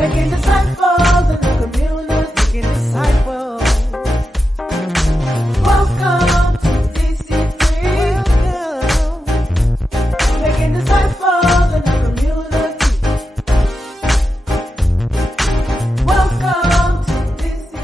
Making disciples in the community. Making disciples. Welcome to DC3. Making disciples in the community. Welcome to DC3.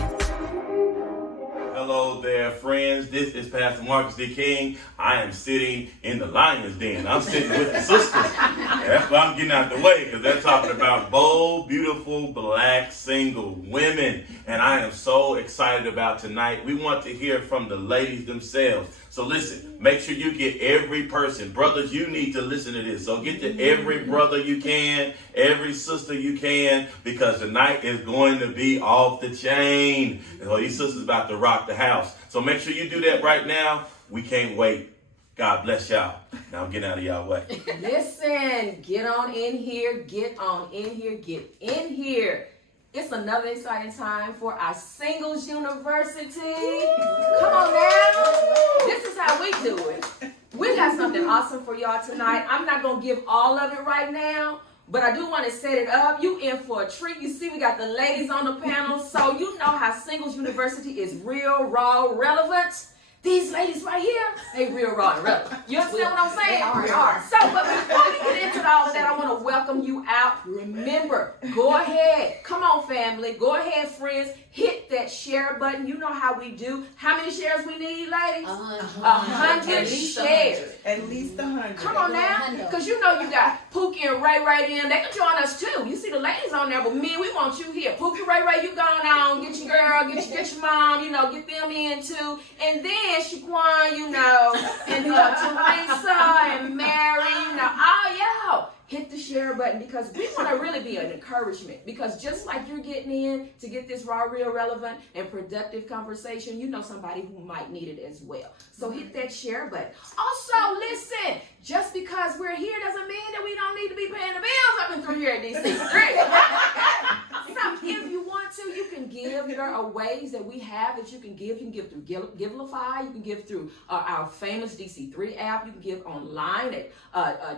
Hello there, friends. This is Pastor Marcus D. King. I am sitting in the lion's den. I'm sitting with the sisters. That's why I'm getting out the way, because they're talking about bold, beautiful, black, single women. And I am so excited about tonight. We want to hear from the ladies themselves. So listen, make sure you get every person. Brothers, you need to listen to this. So get to every brother you can, every sister you can, because tonight is going to be off the chain. So these sisters about to rock the house. So make sure you do that right now. We can't wait. God bless y'all. Now I'm getting out of y'all way. Listen, get on in here, get on in here, get in here. It's another exciting time for our Singles University. Come on now. This is how we do it. We got something awesome for y'all tonight. I'm not going to give all of it right now, but I do want to set it up. You in for a treat. You see we got the ladies on the panel, so you know how Singles University is real, raw, relevant. These ladies right here, they real raw and relevant. You understand what I'm saying? They are. So, but before we get into all of that, I want to welcome you out. Remember, go ahead. Come on, family. Go ahead, friends. Hit that share button. You know how we do. How many shares we need, ladies? 100 shares. At least 100. Come on now. Because you know you got Pookie and Ray Ray in. They can join us too. You see the ladies on there, but men, we want you here. Pookie, Ray Ray, you going on. Get your girl, get your mom, you know, get them in too. And then Shaquan, you know, and Teresa and Mary, you know, all y'all. Hit the share button because we want to really be an encouragement, because just like you're getting in to get this raw, real, relevant, and productive conversation, you know somebody who might need it as well. So hit that share button. Also, listen, just because we're here doesn't mean that we don't need to be paying the bills up and through here at DC3. So if you want to, you can give. There are ways that we have that you can give. You can give through Givelify. You can give through our famous DC3 app. You can give online at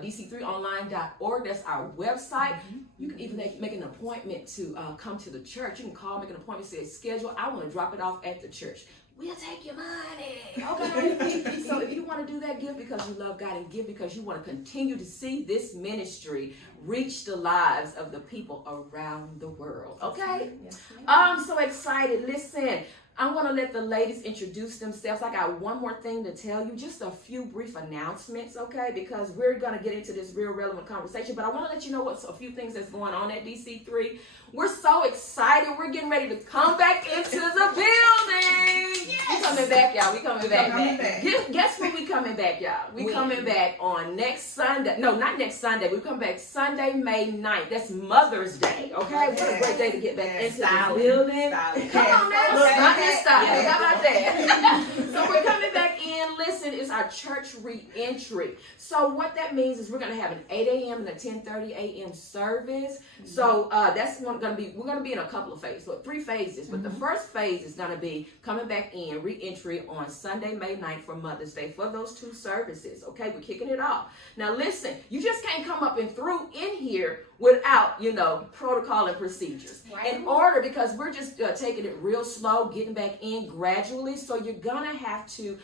dc3online.org. That's our website. You can even make an appointment to come to the church. You can call, make an appointment, say schedule. I want to drop it off at the church. We'll take your money. Okay. So if you want to do that, give because you love God, and give because you want to continue to see this ministry reach the lives of the people around the world. Okay? Yes, I'm so excited. Listen, I'm going to let the ladies introduce themselves. I got one more thing to tell you, just a few brief announcements, okay? Because we're going to get into this real relevant conversation, but I want to let you know what's a few things that's going on at DC3. We're so excited. We're getting ready to come back into the building. Yes. We coming back, y'all. We coming back. Guess when we coming back, y'all? We coming back on next Sunday. No, not next Sunday. We come back Sunday, May 9th. That's Mother's Day, okay? What a great day to get back into the building. Come on now. Stop. How about that? So we're coming back in. Listen, it's our church re-entry. So what that means is we're going to have an 8 a.m. and a 10:30 a.m. service. So that's going to be, we're going to be in a couple of phases, so 3 phases. But the first phase is going to be coming back in, re-entry on Sunday, May 9th for Mother's Day for those 2 services. Okay, we're kicking it off. Now listen, you just can't come up and through in here without, you know, protocol and procedures. Right. In order, because we're just taking it real slow, getting back in gradually. So you're going to have to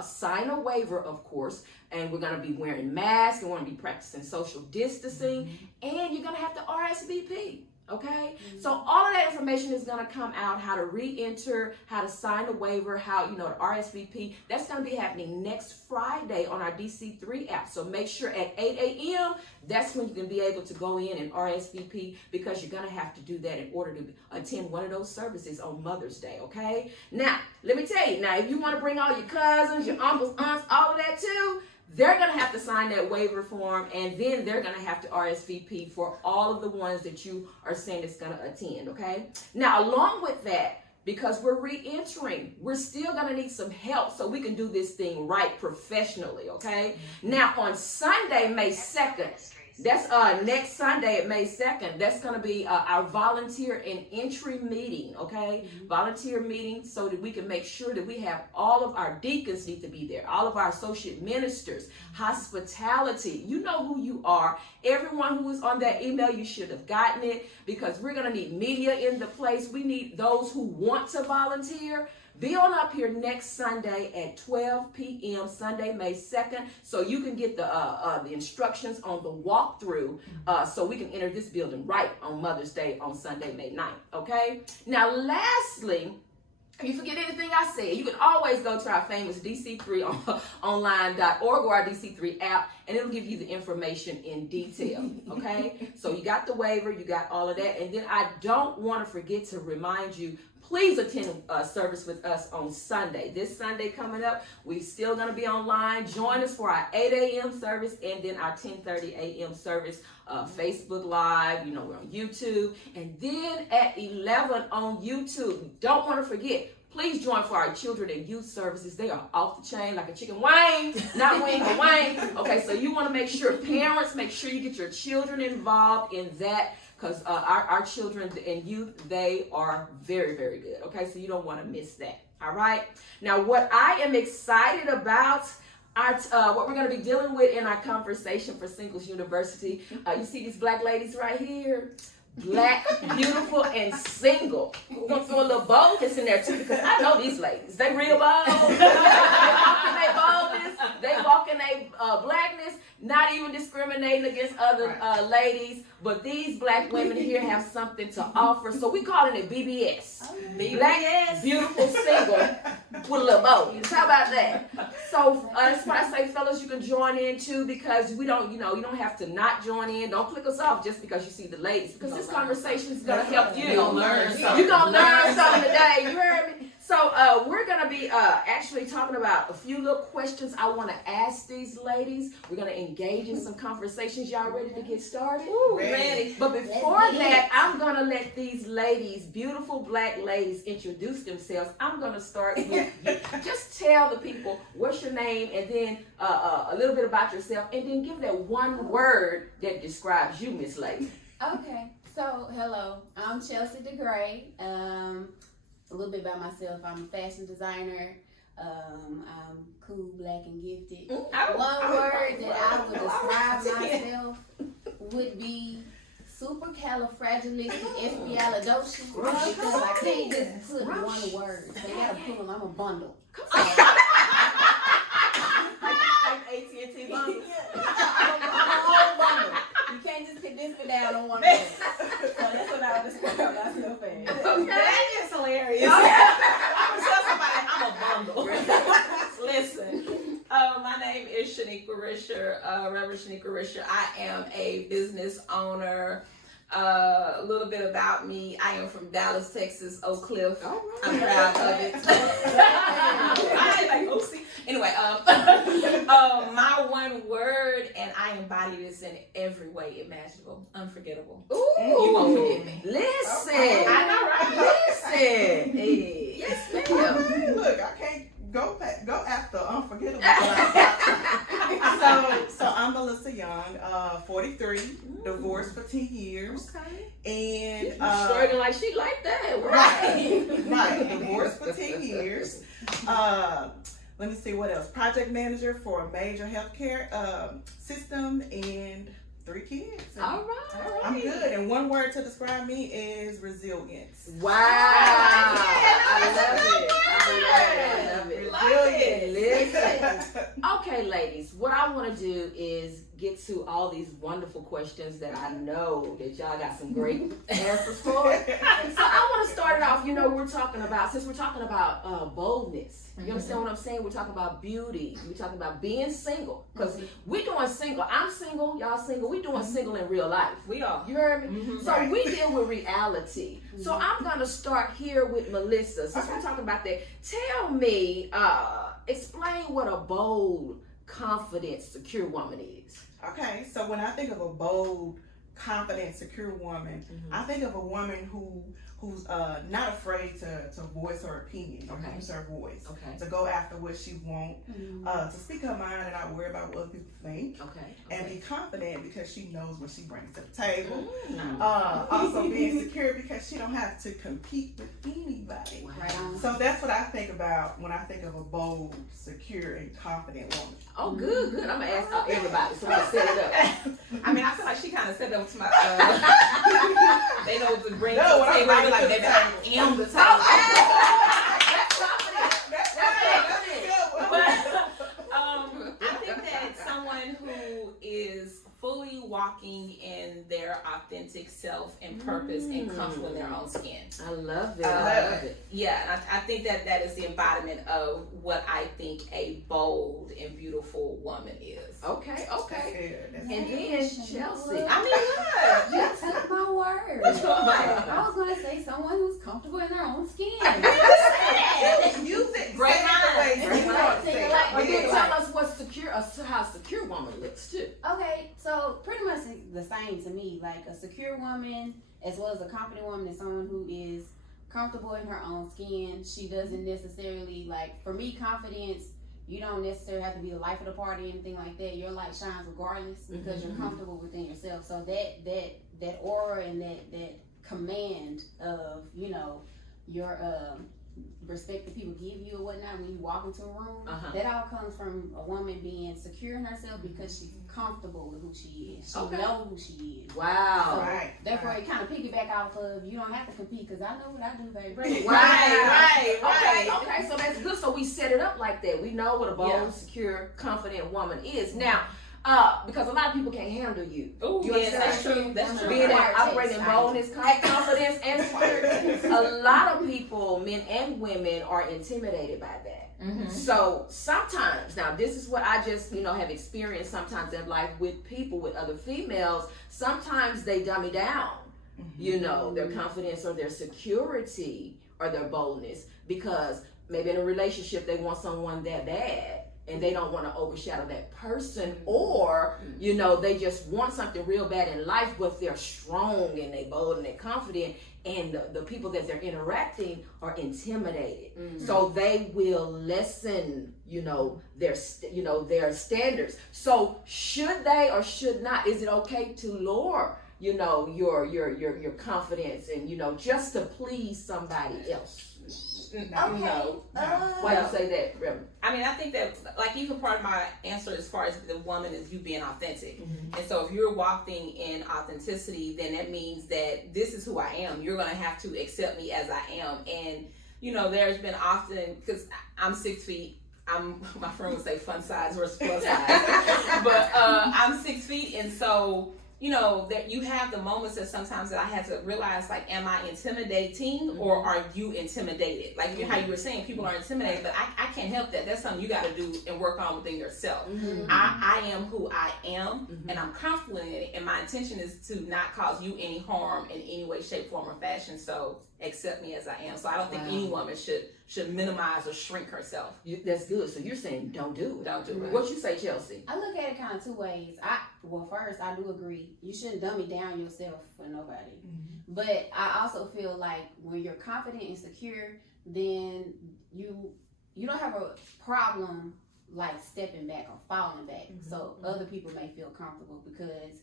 sign a waiver, of course, and we're going to be wearing masks, and we're going to be practicing social distancing, and you're going to have to RSVP. Okay, so all of that information is going to come out, how to re-enter, how to sign a waiver, how, you know, to RSVP. That's going to be happening next Friday on our DC3 app. So make sure at 8 a.m., that's when you can be able to go in and RSVP, because you're going to have to do that in order to attend one of those services on Mother's Day, okay? Now, let me tell you, now, if you want to bring all your cousins, your uncles, aunts, all of that too, they're going to have to sign that waiver form, and then they're going to have to RSVP for all of the ones that you are saying that's going to attend, okay? Now, along with that, because we're re-entering, we're still going to need some help so we can do this thing right professionally, okay? Now, on Sunday, May 2nd, That's next Sunday at May 2nd. That's going to be our volunteer and entry meeting, okay? Volunteer meeting so that we can make sure that we have all of our deacons need to be there, all of our associate ministers, hospitality. You know who you are. Everyone who was on that email, you should have gotten it because we're going to need media in the place. We need those who want to volunteer. Be on up here next Sunday at 12 p.m. Sunday, May 2nd, so you can get the instructions on the walkthrough so we can enter this building right on Mother's Day on Sunday, May 9th, okay? Now, lastly, if you forget anything I said, you can always go to our famous DC3online.org or our DC3 app, and it'll give you the information in detail, okay? So you got the waiver, you got all of that, and then I don't want to forget to remind you, please attend service with us on Sunday. This Sunday coming up, we're still going to be online. Join us for our 8 a.m. service and then our 10:30 a.m. service, Facebook Live. You know, we're on YouTube. And then at 11 on YouTube, don't want to forget, please join for our children and youth services. They are off the chain like a chicken wing, not wing, but wing. Okay, so you want to make sure, parents, make sure you get your children involved in that. Because our children and youth, they are very, very good. Okay, so you don't want to miss that. All right. Now, what I am excited about, what we're going to be dealing with in our conversation for Singles University. You see these black ladies right here? Black, beautiful, and single. We're going to throw a little boldness in there too because I know these ladies. They real bold. They walk in their boldness. They walk in their blackness, not even discriminating against other ladies. But these black women here have something to offer. So we calling it BBS. Black, beautiful, single with a little boldness. How about that? So that's why I say, fellas, you can join in too because we don't, you don't have to not join in. Don't click us off just because you see the ladies because this conversation is going to help you. You're going to learn something. You're going to learn something today. You heard me? So we're going to be actually talking about a few little questions I want to ask these ladies. We're going to engage in some conversations. Y'all ready to get started? Ooh, ready. But before that, I'm going to let these ladies, beautiful black ladies, introduce themselves. I'm going to start with you. Just tell the people what's your name and then a little bit about yourself and then give that one word that describes you, Miss Lady. Okay, so hello, I'm Chelsea DeGray. A little bit about myself. I'm a fashion designer. I'm cool, black, and gifted. One word that I would describe myself would be supercalifragilisticexpialidocious because I can't just put one word. They gotta put them. I'm a bundle. Like AT&T bundle. I'm a whole bundle. You can't just put this one down on one word. So that's what I would describe myself as. That is hilarious. I'm gonna tell somebody I'm a bundle. Listen, my name is Shaniqua Risher, Reverend Shaniqua Risher. I am a business owner. A little bit about me. I am from Dallas, Texas, Oak Cliff. Right. I'm proud of it. I like OC. Anyway, my one word, and I embody this in every way imaginable. Unforgettable. Ooh, you won't forget me. Listen. I know, right? Listen. Hey. Yes, ma'am. Look, I can't go after unforgettable. so I'm Melissa Young, 43, divorced for 10 years. Okay. And She's struggling like she like that. Right. Divorced for 10 years. Let me see what else. Project manager for a major healthcare system and 3 kids. All right. I'm good. And one word to describe me is resilience. Wow. I love it. Resilience. Listen. Okay, ladies, what I want to do is get to all these wonderful questions that I know that y'all got some great answers for. So I want to start it off, since we're talking about boldness. You understand what I'm saying? We're talking about beauty. We're talking about being single. Because we're doing single. I'm single. Y'all single. We're doing single in real life. We are. You heard me? So we deal with reality. So I'm going to start here with Melissa. Since we're talking about that, tell me, explain what a bold, confident, secure woman is. Okay, so when I think of a bold, confident, secure woman, I think of a woman who who's not afraid to voice her opinion, or Okay. use her voice, Okay. to go after what she wants, Mm-hmm. to speak her mind and not worry about what other people think, Okay. and be confident because she knows what she brings to the table. Mm. Also being secure because she don't have to compete with anybody. Right on. So that's what I think about when I think of a bold, secure, and confident woman. Oh, good. I'm gonna ask everybody so we can set it up. I mean, I feel like she kind of set it up to my. They know to bring No, to the what I'm table. bringing Like, to the baby, I table. am the table. That's confident. That's I think that someone who is fully walking in their authentic self and purpose and comfortable in their own skin. I love it. I I love it. Yeah, and I think that that is the embodiment of what I think a bold and beautiful woman is. Okay. good. And then Chelsea. I mean, look. You took my word. I was gonna say someone who's comfortable in their own skin. Use it. Great Say it the way mind. you want to say it. But then Yeah. tell us what's secure, how a secure woman looks too. Okay, so pretty much the same to me. Like a secure woman, as well as a confident woman, is someone who is comfortable in her own skin. She doesn't necessarily, like, for me, confidence, you don't necessarily have to be the life of the party or anything like that. Your light shines regardless because you're comfortable within yourself. So that aura and that command of, you know, your respect that people give you or whatnot when you walk into a room, that all comes from a woman being secure in herself because she's comfortable with who she is. She knows who she is. Wow. So, Right. therefore, it kind of piggyback off of, you don't have to compete because I know what I do, baby. Okay, so that's good. So we set it up like that. We know what a bold, Yeah. secure, confident woman is. Now, because a lot of people can't handle you. Oh, You yes, understand? that's true. That's true. Being that operating boldness, confidence, and security. A lot of people, men and women, are intimidated by that. Mm-hmm. So sometimes, now this is what I just, have experienced sometimes in life with people, with other females. Sometimes they dummy down, their confidence or their security or their boldness, because maybe in a relationship they want someone that bad and they don't want to overshadow that person, or they just want something real bad in life, but they're strong and they bold and they're confident, and the people that they're interacting are intimidated. So they will lessen their standards. So should they or should not, is it okay to lower your confidence and just to please somebody else? No. Why you say that, Reverend? I mean, I think that, like, even part of my answer as far as the woman is you being authentic. And so if you're walking in authenticity, then that means that this is who I am. You're going to have to accept me as I am. And, there's been often, because I'm 6 feet, my friend would say fun size versus plus size, but I'm 6 feet, and so that you have the moments that sometimes that I had to realize, like, am I intimidating or are you intimidated? Like how you were saying, people are intimidated, but I can't help that. That's something you got to do and work on within yourself. I am who I am, and I'm comfortable in it, and my intention is to not cause you any harm in any way, shape, form, or fashion. So accept me as I am. So I don't think any woman should minimize or shrink herself. That's good. So you're saying don't do it. Don't do it. What you say, Chelsea? I look at it kind of two ways. First, I do agree. You shouldn't dummy down yourself for nobody. But I also feel like when you're confident and secure, then you don't have a problem like stepping back or falling back. So other people may feel comfortable because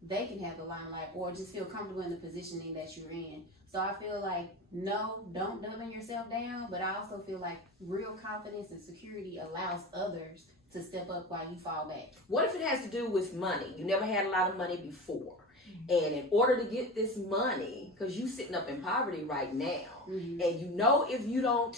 they can have the limelight or just feel comfortable in the positioning that you're in. So I feel like, no, don't dumb yourself down, but I also feel like real confidence and security allows others to step up while you fall back. What if it has to do with money? You never had a lot of money before. And in order to get this money, because you sitting up in poverty right now, and if you don't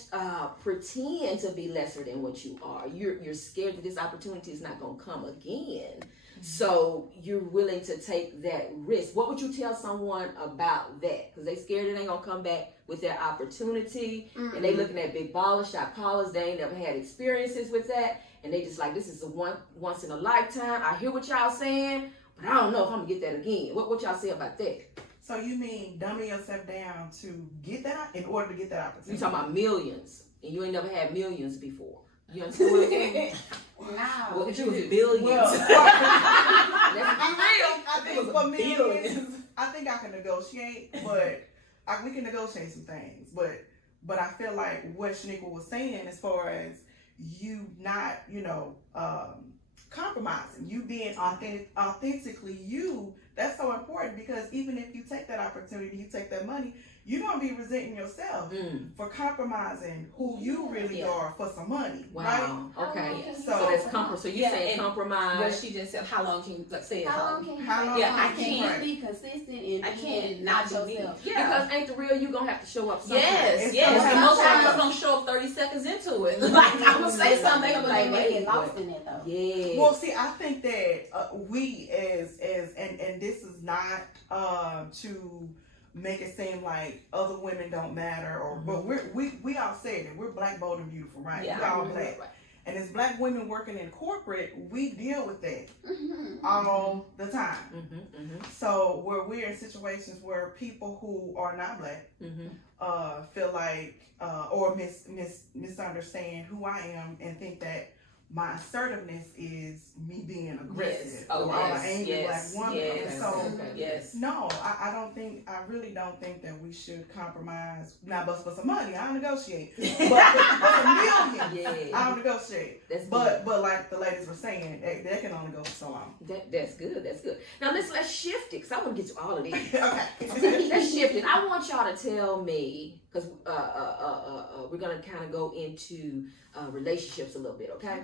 pretend to be lesser than what you are, you're scared that this opportunity is not going to come again. So you're willing to take that risk. What would you tell someone about that? Because they scared it ain't going to come back with their opportunity. And they looking at big ballers, shot callers. They ain't never had experiences with that. And they just like, this is a once in a lifetime. I hear what y'all saying, but I don't know if I'm going to get that again. What y'all say about that? So you mean dumbing yourself down to get that, in order to get that opportunity? You talking about millions, and you ain't never had millions before. You understand what I'm saying? Wow. Well, if it was billions. Well, Let's be real. I think for millions, I think I can negotiate, but we can negotiate some things, but I feel like what Shaniqua was saying, as far as you not, compromising, you being authentically you, that's so important, because even if you take that opportunity, you take that money, you're going to be resenting yourself for compromising who you really are for some money. Wow. Right? Okay. So that's compromise. So you're saying compromise. What she just said, how long can you say it? How long can you I can't be consistent and I can't not not be yourself. Because ain't the real you gonna have to show up sometime. Yes, It's and so most sometimes- people don't show up 30 seconds into it. Like, I'm gonna say something, they gonna be like, They wait, get lost in that though. Yeah. Well, see, I think that we as and this is not to make it seem like other women don't matter, or but we all said it. We're black, bold, and beautiful, right? Yeah. We're all black. And as black women working in corporate, we deal with that all the time. So where we're in situations where people who are not black feel like or misunderstand who I am and think that my assertiveness is me being aggressive or I'm an angry black woman. And so no, I really don't think that we should compromise. Now, but for some money, I'll negotiate. But for a million, I'll negotiate. But like the ladies were saying, that can only go for so long. That's good. That's good. Now let's shift it, because I want to get to all of these. Okay. Let's shift it. I want y'all to tell me, because we're gonna kind of go into relationships a little bit. Okay.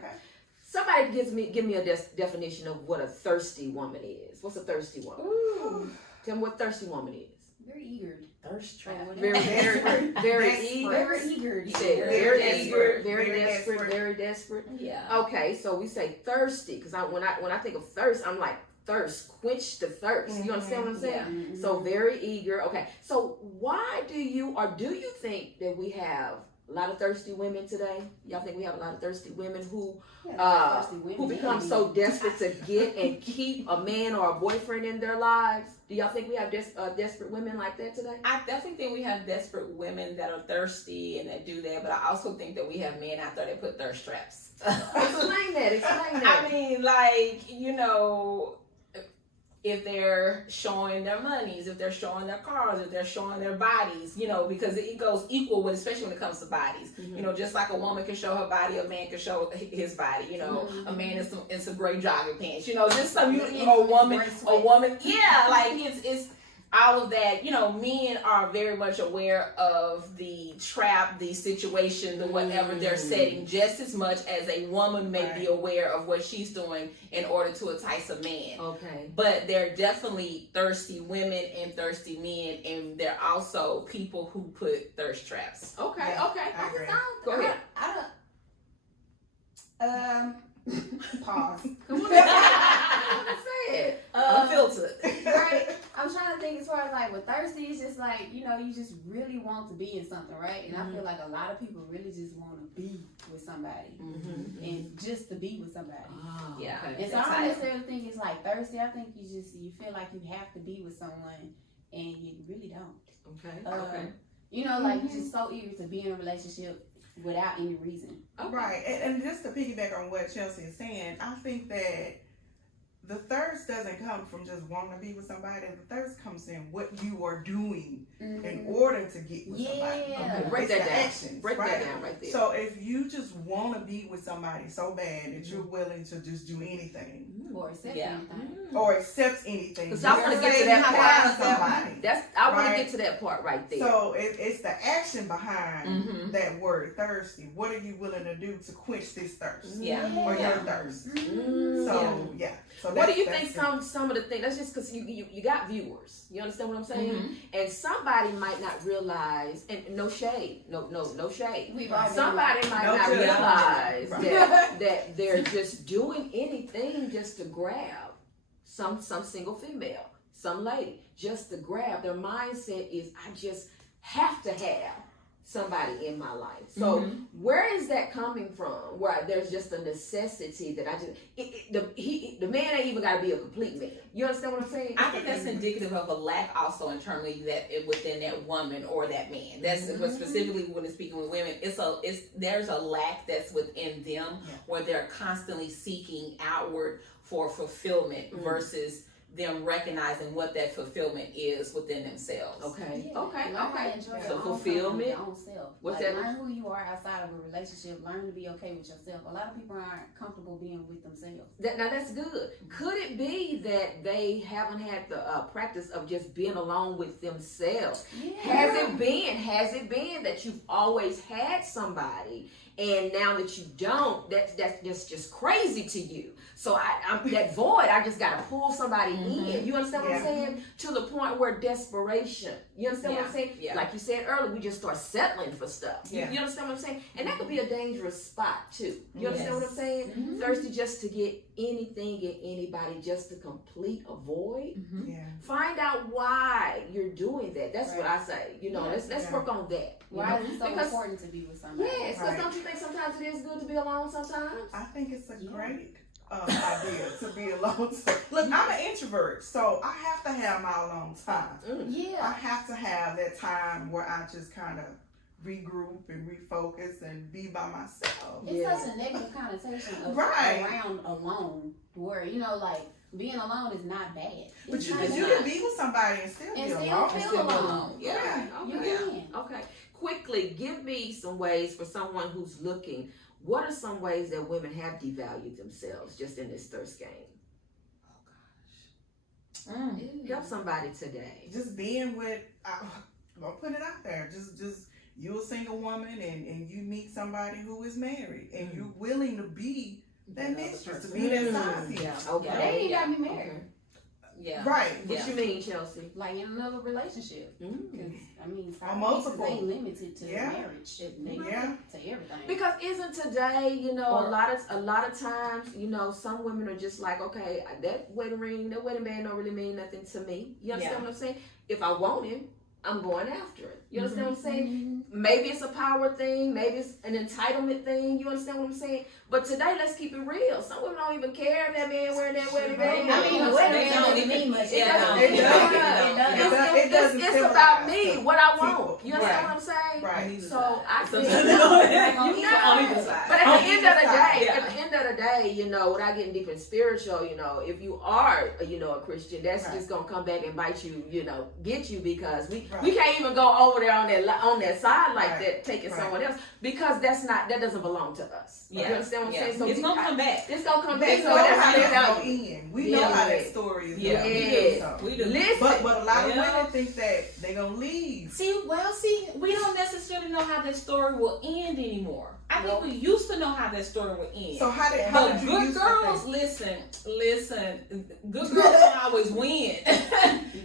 Somebody give me a definition of what a thirsty woman is. What's a thirsty woman? Ooh. Tell me what a thirsty woman is. Very eager. Thirst trap. Very eager. Very eager. You said very eager, very desperate. Yeah. Okay, so we say thirsty, because when I think of thirst, I'm like thirst, quench the thirst. You understand what I'm saying? Yeah. So very eager. Okay, so why do you think that we have a lot of thirsty women today? Y'all think we have a lot of thirsty women who become so desperate to get and keep a man or a boyfriend in their lives? Do y'all think we have desperate women like that today? I definitely think we have desperate women that are thirsty and that do that, but I also think that we have men out there that put thirst traps. Explain that. I mean, like, if they're showing their monies, if they're showing their cars, if they're showing their bodies, because it goes equal with, especially when it comes to bodies. Just like a woman can show her body, a man can show his body. A man in some gray jogging pants. Just some a woman. Yeah, like it's all of that. Men are very much aware of the trap, the situation, the whatever they're setting, just as much as a woman may be aware of what she's doing in order to entice a man. Okay. But there are definitely thirsty women and thirsty men, and there are also people who put thirst traps. Okay. I agree. Go ahead. Pause. Come on. Say it. Unfiltered. Right. I'm trying to think as far as like with thirsty, it's just like, you just really want to be in something, right? And I feel like a lot of people really just want to be with somebody and just to be with somebody. Oh, Yeah. okay. And so I don't necessarily think it's like thirsty. I think you feel like you have to be with someone and you really don't. Okay. Like you're just so eager to be in a relationship without any reason. Okay. Right. And just to piggyback on what Chelsea is saying, I think that the thirst doesn't come from just wanting to be with somebody. The thirst comes in what you are doing in order to get with somebody. Okay, break It's that the down. actions, Break right? that down right there. So if you just want to be with somebody so bad that you're willing to just do anything Or accept Yeah. anything. or accept anything, Because I want to get to that part. I want to get to that part right there. So it's the action behind that word thirsty. What are you willing to do to quench this thirst? Or your thirst? So yeah. So what do you think some of the things? That's just because you got viewers. You understand what I'm saying? And somebody might not realize, and no shade, no shade. Somebody might not realize that they're just doing anything just to grab some single female, some lady, just to grab. Their mindset is, I just have to have somebody in my life. So where is that coming from? Where there's just a necessity that I just the man ain't even got to be a complete man. You understand what I'm saying? I think that's indicative of a lack also internally within that woman or that man. That's specifically when it's speaking with women. There's a lack that's within them where they're constantly seeking outward for fulfillment versus them recognizing what that fulfillment is within themselves. Okay. Yeah. Okay. Learn how to Okay. enjoy So your own fulfillment. company, your own self. What's Like, that? learn who you are outside of a relationship. Learn to be okay with yourself. A lot of people aren't comfortable being with themselves. Now that's good. Could it be that they haven't had the practice of just being alone with themselves? Yeah. Has it been that you've always had somebody, and now that you don't, that's just crazy to you? So I'm that void. I just gotta pull somebody in. You understand what I'm Yeah. saying? To the point where desperation. You understand what I'm saying? Yeah. Like you said earlier, we just start settling for stuff. Yeah. You understand what I'm saying? And that could be a dangerous spot too. You understand what I'm saying? Mhm. Thirsty just to get anything and anybody, just to complete a void. Mhm. Yeah. Find out why you're doing that. That's what Right. I say. You know, Yeah. let's Yeah. work on that. you Why know? is it so Because- important to be with somebody? Yes, because Right. don't you think sometimes it is good to be alone sometimes? I think it's a Yeah. great idea to be alone. Look, I'm an introvert, so I have to have my alone time. I Yeah. have to have that time where I just kind of regroup and refocus and be by myself. It's Yeah. such a negative connotation of Right. around alone, where like being alone is not bad. But It's you not can, you bad. can be with somebody and still And be still alone. feel Still be alone. Yeah. You Okay. can. Okay. Quickly, give me some ways for someone who's looking. What are some ways that women have devalued themselves just in this thirst game? Help somebody today. Just being with, I'll put it out there. Just you a single woman and you meet somebody who is married and you're willing to be that Another mistress, to person. be that side piece. Yeah. Okay. They ain't Yeah. got me married. Yeah. Right. What Yeah. you mean, Chelsea? Like in another relationship. Because, side multiple. pieces ain't limited to Yeah. marriage. They Yeah. to everything. Because isn't today, a Or- lot of times, some women are just like, okay, that wedding ring, that wedding band don't really mean nothing to me. You understand Yeah. what I'm saying? If I want him, I'm going after it. You understand what I'm saying? Mhm. Maybe it's a power thing, maybe it's an entitlement thing. You understand what I'm saying? But today, let's keep it real. Some women don't even care if that man wearing that wedding band. I mean, the wedding band doesn't mean much. Yeah, it doesn't. It doesn't. It It's doesn't about me, symbolize what I people. want. You understand Right. what I'm saying? Right. So I think, Sometimes You you know, on either side. but at On the end either of the side, day, yeah. at the end of the day, without getting deep and spiritual, if you are, a Christian, that's Right. just gonna come back and bite you, get you, because we Right. can't even go over there on that side like Right. that, taking Right. someone else, because that doesn't belong to us. Yeah. You understand what I'm Yeah. saying? So It's gonna come back. It's gonna come back. We So know that's how how they that's value. going to end. We know how that story is Yeah. going. We do Yes. so. We do. Listen, But a lot of Yeah. women think that they're going to leave. See, we don't necessarily know how that story will end anymore. I think we used to know how that story would end. So how did But you good use girls, listen. Good girls don't always win.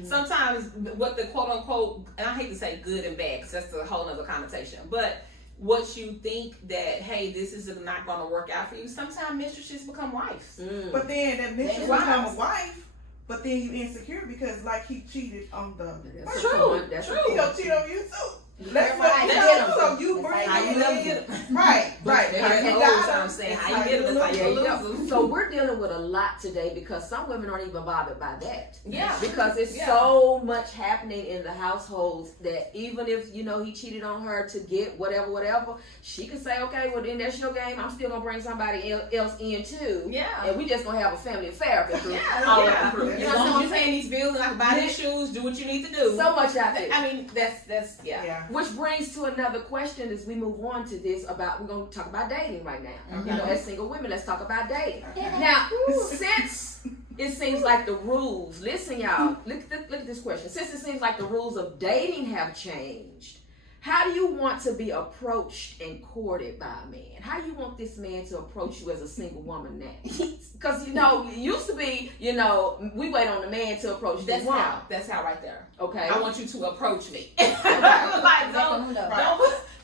Sometimes what the quote unquote, and I hate to say good and bad because that's a whole other connotation, but what you think that, hey, this is not going to work out for you, sometimes mistresses become wives. But then that mistress Wives. become a wife, but then you insecure because he cheated on the That's True, a point. That's a true. he point. gonna cheat on you too. Let's Everybody you get 'em. so you That's bring How you him never in. get them. Right. That's You the got old him. time saying, That's how you get them, that's how There you you lose go. them. So we're dealing with a lot today because some women aren't even bothered by that. Yeah. Because it's Yeah. so much happening in the households that even if he cheated on her to get whatever, she can say, okay, well then that's your game. I'm still gonna bring somebody else in too. Yeah. And we just gonna have a family affair through Yeah, all yeah. of through. As You know what long as I'm you're saying? paying these bills and I can buy these shoes, do what you need to do. So much out there. I mean, that's yeah. Yeah. Which brings to another question as we move on to this we're going to talk about dating right now. Okay. As single women, let's talk about dating. Okay. Now, since it seems like the rules, listen y'all, look at this question. Since it seems like the rules of dating have changed, how do you want to be approached and courted by a man? How do you want this man to approach you as a single woman now? Because, it used to be, we wait on the man to approach That's the woman. how. That's how right there. Okay. I want you to approach me. Like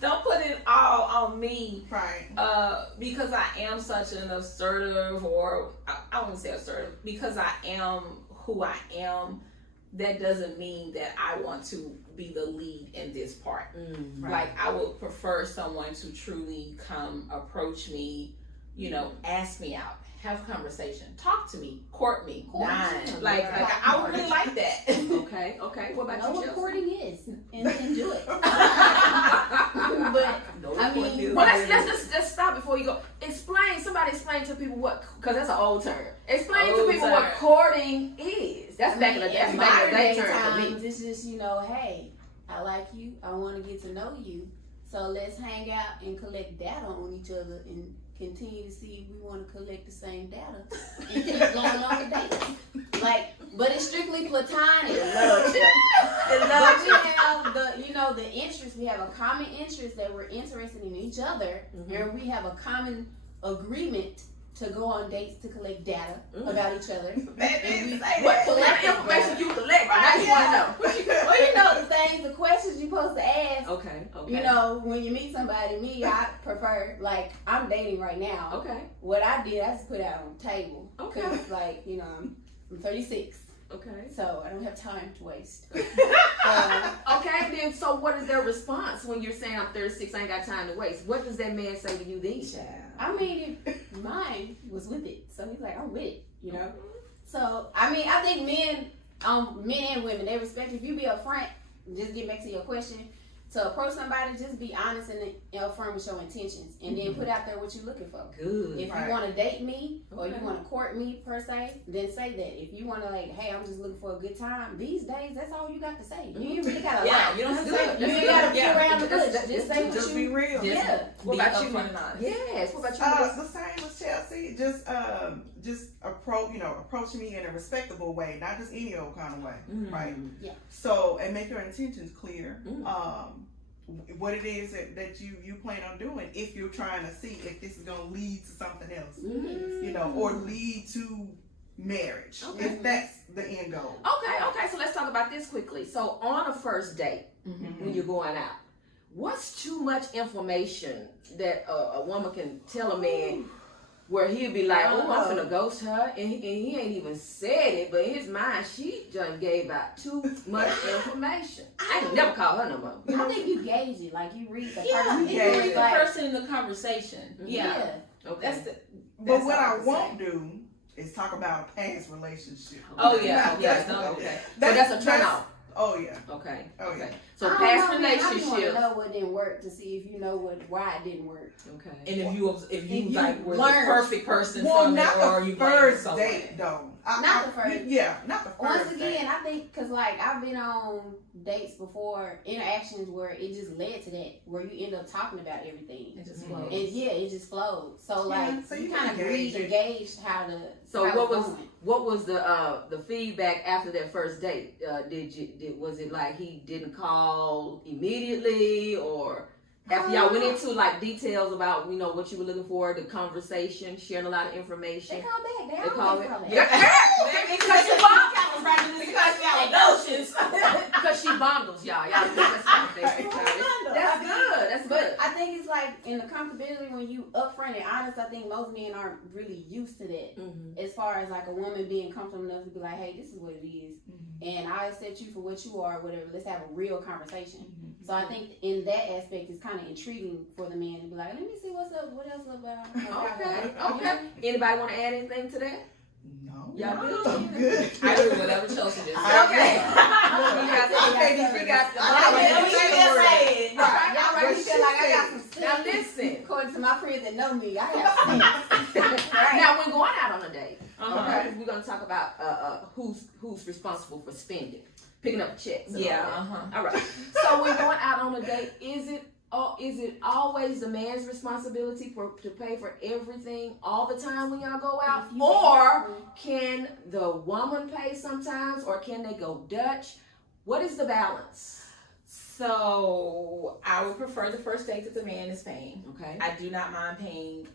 don't put it all on me. Right. Because I am such an assertive, or I won't say assertive, because I am who I am. That doesn't mean that I want to be the lead in this part. Mm, Like I would prefer someone to truly come approach me, ask me out, have conversation, talk to me, court me, dine. Like I would really like that. Okay. What about know you, what Chelsea? courting is and do it. But I mean, Well, let's just stop before you go. Somebody explain to people what, because that's an old term. Explain to Old people term. what courting is. back in the day. in Back in the day modern day term for me. times, it's just, hey, I like you. I want to get to know you. So let's hang out and collect data on each other and continue to see if we want to collect the same data and keep going on the dates. Like, but it's strictly platonic. But we have the interest. We have a common interest that we're interested in each other, and we have a common agreement to go on dates to collect data about each other. What information you collect? I just want to know. Well, the things, the questions you're supposed to ask. Okay. When you meet somebody, I prefer, like, I'm dating right now. Okay. What I did, I just put it out on the table. Okay. 'Cause, like, I'm 36. Okay. So I don't have time to waste. Okay, then so what is their response when you're saying I'm 36, I ain't got time to waste? What does that man say to you then? I mean, mine was with it. So he's like, I'm with it, So, I mean, I think men and women, they respect if you be upfront. Just get back to your question. To approach somebody, just be honest and upfront with your intentions, and then put out there what you're looking for. Good. If you want to date me or you want to court me per se, then say that. If you want to hey, I'm just looking for a good time. These days, that's all you got to say. You ain't really got to lie. You don't have to say. You ain't got to be around the bush. Just say what Just you. be real. Yeah. What about you? Upfront and honest. Yes. What about you? The same as Chelsea. Just approach me in a respectable way, not just any old kind of way, right? Yeah. So, and make your intentions clear. What it is that you plan on doing, if you're trying to see if this is going to lead to something else, or lead to marriage, if that's the end goal. Okay. So let's talk about this quickly. So on a first date, when you're going out, what's too much information that a woman can tell a man where he'll be like, oh, I'm finna ghost her, and he ain't even said it, but in his mind, she done gave out too much information. I ain't never call her no more. I think you gauge it, like you read the person. You read the person in the conversation. Yeah. Okay. But what I won't do is talk about a past relationship. Oh yeah. Okay. So that's a turn off. Oh yeah. Okay. Oh yeah. So past I relationships. want to know what didn't work to see if you know why it didn't work. Okay. And if you were learn- the perfect person Well, from it, not or the you first blamed date though. Not the first. Yeah, not the first. Once again, date. I think because I've been on dates before, interactions where it just led to that, where you end up talking about everything. It just flows. And it just flowed. So so you you kind of can read and gauge how the. So how what was the feedback after that first date? Was it like he didn't call immediately, or after y'all went into like details about what you were looking for, the conversation, sharing a lot of information? They call back. They call always back. call Yeah. Because you because y'all notions. Because she bundles y'all. That's good. That's But good. I think it's like in the comfortability when you upfront and honest. I think most men aren't really used to that. As far as like a woman being comfortable enough to be like, hey, this is what it is, and I accept you for what you are, whatever. Let's have a real conversation. So I think in that aspect, it's kind of intriguing for the man to be like, let me see what's up. What else about? Okay. Anybody want to add anything to that? No. Y'all good? I'm good. I do whatever Chelsea just said. Okay. You got Y'all right? You feel like I got some sense. Now listen. According to my friends that know me, I have sense. Now we're going out on a date. Uh-huh. We're gonna talk about who's responsible for spending, picking up checks. Yeah. All right. So we're going out on a date. Is it always the man's responsibility to pay for everything all the time when y'all go out, or can the woman pay sometimes, or can they go Dutch? What is the balance? So I would prefer the first date that the man is paying. Okay. I do not mind paying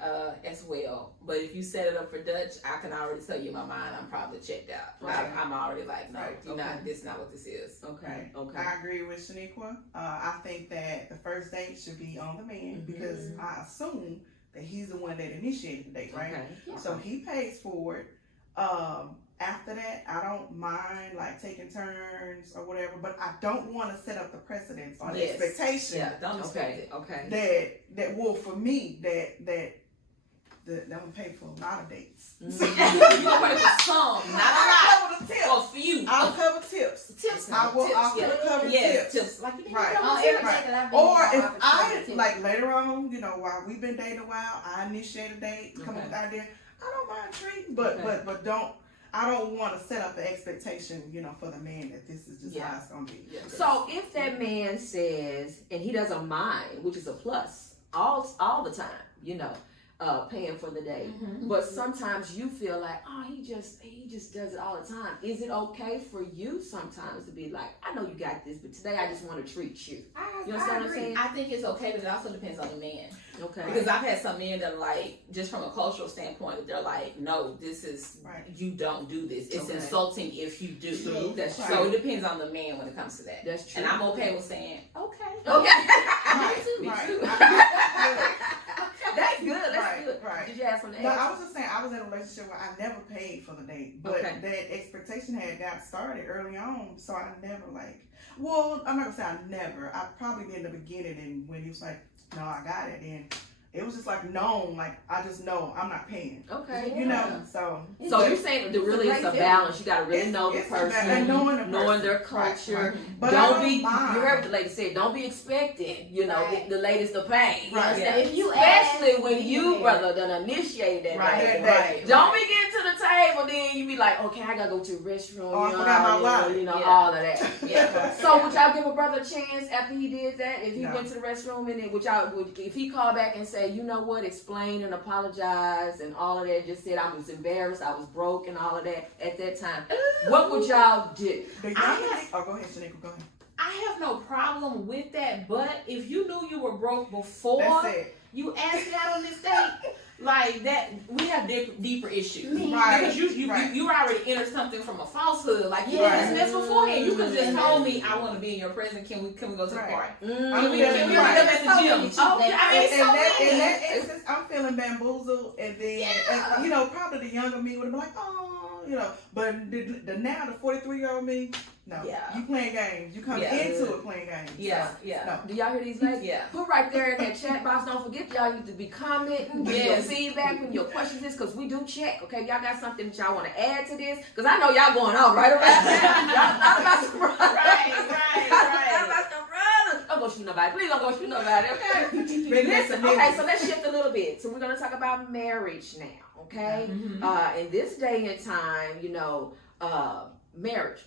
as well. But if you set it up for Dutch, I can already tell you in my mind I'm probably checked out. Okay. I'm already like, no, Right. this is not what this is. Okay. I agree with Shaniqua. I think that the first date should be on the man because I assume that he's the one that initiated the date, right? Okay. So he pays for it. After that, I don't mind like taking turns or whatever, but I don't want to set up the precedence or the expectation. Yeah, don't expect it. Okay. That will for me that I'm gonna pay for a lot of dates. You gonna pay for some, not a lot. I'll cover the tips. Well, for you. I'll cover tips. Tips. I'll cover Yes, tips. tips. Like you Right. On every date that I've been Or on, if I've I accepted like later on, while we've been dating a while, I initiate a date, come up with the idea. I don't mind treating, but don't. I don't want to set up the expectation, for the man that this is just how it's gonna be. Yeah. So if that man says, and he doesn't mind, which is a plus, all the time, paying for the date, but sometimes you feel like, oh, he just does it all the time. Is it okay for you sometimes to be like, I know you got this, but today I just want to treat you? You understand what I'm saying? I think it's okay, but it also depends on the man. Okay. Because I've had some men that are like, just from a cultural standpoint, they're like, no, this is, you don't do this. It's insulting if you do. True. That's true. So it depends on the man when it comes to that. That's true. And I'm okay with saying, okay. Me too. That's good. That's good. Right. Did you have something to No, add? I was just saying, I was in a relationship where I never paid for the date, but that expectation had got started early on, so I never I'm not gonna say I never. I probably did in the beginning, and when he was like, "No, I got it," and it was just known, I just know I'm not paying. Okay. So you're saying that really it's a balance. You gotta really know the person, and knowing their culture. Right. But don't be. mind. You heard what the lady said. Don't be expecting. The ladies to pay. Right. Yeah. If you Especially ask, when you, brother, done initiated that. Right. Right. Don't be getting to the table, then you be like, okay, I gotta go to the restroom. Oh, I forgot my wallet. All of that. Yeah. So would y'all give a brother a chance after he did that? If he No. went to the restroom and then if he called back and said, you know what, explain and apologize and all of that, just said I was embarrassed, I was broke and all of that at that time, what would y'all do? go ahead, Shanika, go ahead. I have no problem with that, but if you knew you were broke before That's it. you asked me out on this date, like that, we have deeper issues. Right. Because you already entered something from a falsehood. Like you Right. didn't dismiss beforehand. You could just told me I want to be in your presence. Can we go to the party? I'm Can we feeling meet up at the gym? Okay. in that instance, I'm feeling bamboozled, and then probably the younger me would have been like, oh, but the now the 43-year-old me, no, you playing games. You come into it playing games. Yeah, So, yeah. no. Do y'all hear these ladies? Yeah. Put right there in that chat box. Don't forget, y'all need to be commenting, give your feedback when your questions is, because we do check. Okay, y'all got something that y'all want to add to this? Because I know y'all going off right around now. Y'all thought about some brothers. Right. Thought about some brothers. Don't go shoot nobody. Please don't go shoot nobody. Okay. Listen, okay, so let's shift a little bit. So we're gonna talk about marriage now. Okay. In this day and time, marriage.